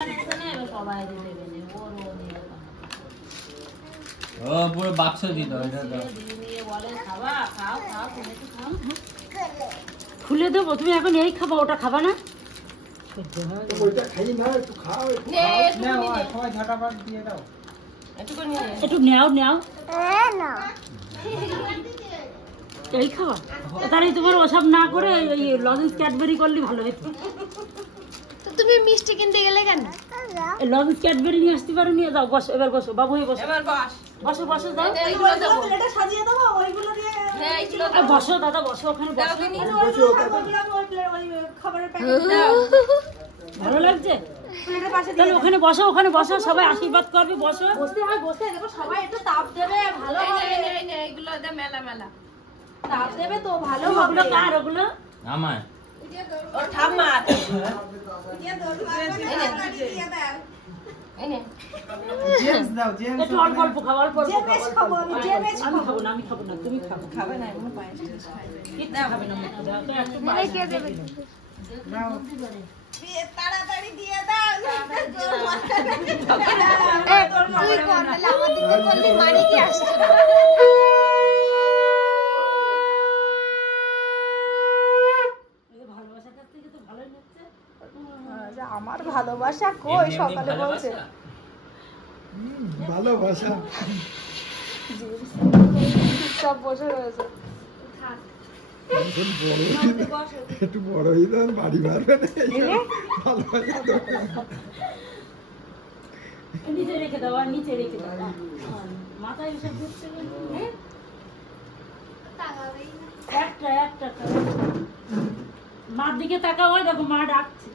ও পুরো বাক্স দিত এটা তো খুলে দেবো। তুমি এখন এই খাবা, ওটা খাবা না? ওইটা খাই না, একটু খাও, একটু নাও, সবাই ঝটাপট দিয়ে দাও। একটু নেও নেও। এই খাবা? তাহলে তোমার ওসব না করে ওই লজেন্স ক্যাডবেরি করলে ভালো হতো। তুমি মিষ্টি কিনতে গেলে কেন? লজেন্স ক্যাডবেরি নিয়ে আসতে পারো, নিয়ে যাও। বসো, এবার বসো বাবু, বসো এবার, বসো বসো দাও। এটা সাজিয়ে দেবো, ওইগুলো দিয়ে বসো দাদা, বসো ওখানে বসো। খাবারের প্যাকেট দাও। ভালো লাগছে? প্লেটের পাশে তাহলে ওখানে বসো, ওখানে বসো, সবাই আশীর্বাদ করবে। বসো, বসতে হয়, বসে দেখো সবাই একটু তাপ দেবে, ভালো হবে। এইগুলো মেলা মেলা তাপ দেবে তো ভালো ওগুলো হবে। কার? ওগুলো আমার ওর ঠাম্মা। জেমস দাও, জেমস। একটু অল্প অল্প খাও, অল্প অল্প জেমেজ খাবো আমি, জেমেজ আমি খাবো না, আমি খাবো না, তুমি খাবো। খাবে না, এমন পায়েস টেস্ট খাবে। কিচ্ছু খাবে না, মুখে দাও তো একটু মেরে কে দেবে? দাও। তাড়াতাড়ি দিয়ে দাও। তুই কর, নাহলে আমার দিকে করলে মানে কি আসছে না। ভালোবাসার কাছ থেকে তো ভালোই লাগছে। আমার ভালোবাসা কই, সকালে বলছে ভালোবাসা। সব বসে রয়েছে। একটু বড় হয়ে যান, বাড়ি মারবে না। ভালোবাসা তো। নিচে রেখে দাও, আর নিচে রেখে দাও। মাথায় এসব ঘুরছে কেন? একটা একটা মার দিকে তাকাও, হয় দেখো মা ডাকছে।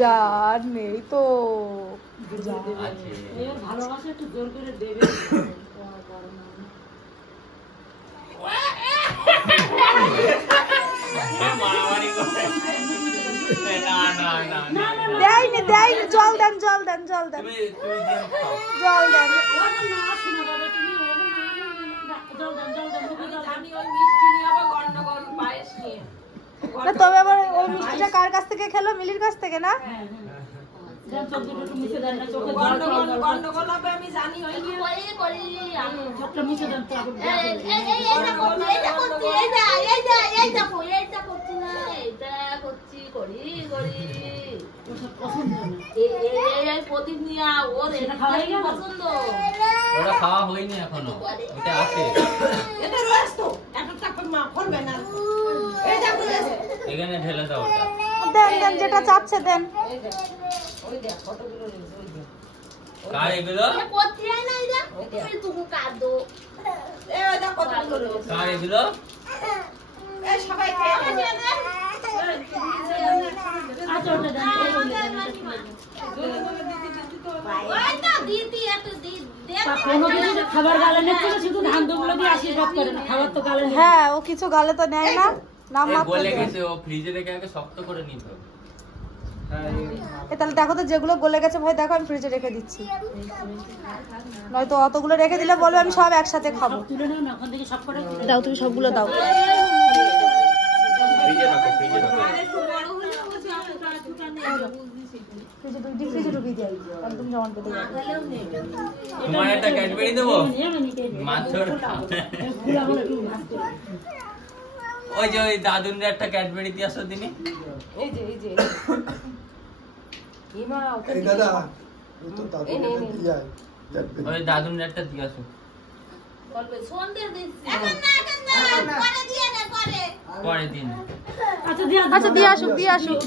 যা নেই তো। এর ভালোবাসা একটু জোর করে দেবে। মারামারি করে না না না না দেয়নি, দেয়নি, জল দেন, জল দেন, জল দেন, তুমি জেমস খাও। জল দেন। ও না শোনা দাদা, তুমি ও না জল দেন, জল দেন, মুখে জল দেন। না তবে আবার ওই মিষ্টিটা কার কাছ থেকে খেলো? মিলির কাছ থেকে না? হ্যাঁ হ্যাঁ দেন, চোখ দুটো একটু মুছে দেন না, চোখে জল গন্ডগোল হবে। আমি জানি ওই চোখটা মুছে দেন তো আগে। ওসব পছন্দ না। সেটা খাওয়াই গেল? ওটা খাওয়া হয়নি এখনো, এটা আছে এখানে ঢেলে দাও ওটা। দেন দেন, যেটা চাচ্ছে দেন। কার এগুলো? কার এগুলো? আচ্ছা ওটা দেন, ওটা দেন। কোনো কিছু খাবার গালে নিচ্ছে না, শুধু ধান দুগুলো দিয়ে আশীর্বাদ করে না, খাবার তো গালে নেয়। হ্যাঁ, ও কিছু গালে তো নেয় না, নাম এ মাত্র গলে দেয়। গেছে, ও ফ্রিজে রেখে আগে শক্ত করে নিতে হবে। তাহলে দেখো তো, যেগুলো গলে গেছে ভাই দেখো, আমি ফ্রিজে রেখে দিচ্ছি। নয়তো অতগুলো রেখে দিলে বলবে আমি সব একসাথে খাবো। তুলে নাও না, ওখান থেকে সব করে দাও, তুমি সবগুলো দাও। ফ্রিজে রাখো, ফ্রিজে রাখো। ফ্রিজে ঢুকিয়ে দিই, একদম জমান পেতে যাবে। তোমার একটা ক্যাডবেরি দেবো? মাছর ওই যে ওই দাদুনরে একটা ক্যাডবেরি দিয়ে আসো দিনি। এই দাদা, ও তো দাদু দিয়ে আয়, দেখবে। ওই দাদুনরে একটা দিয়ে আসো। পরে দিন। আচ্ছা আচ্ছা দিয়ে আসুক, দিয়ে আসুক।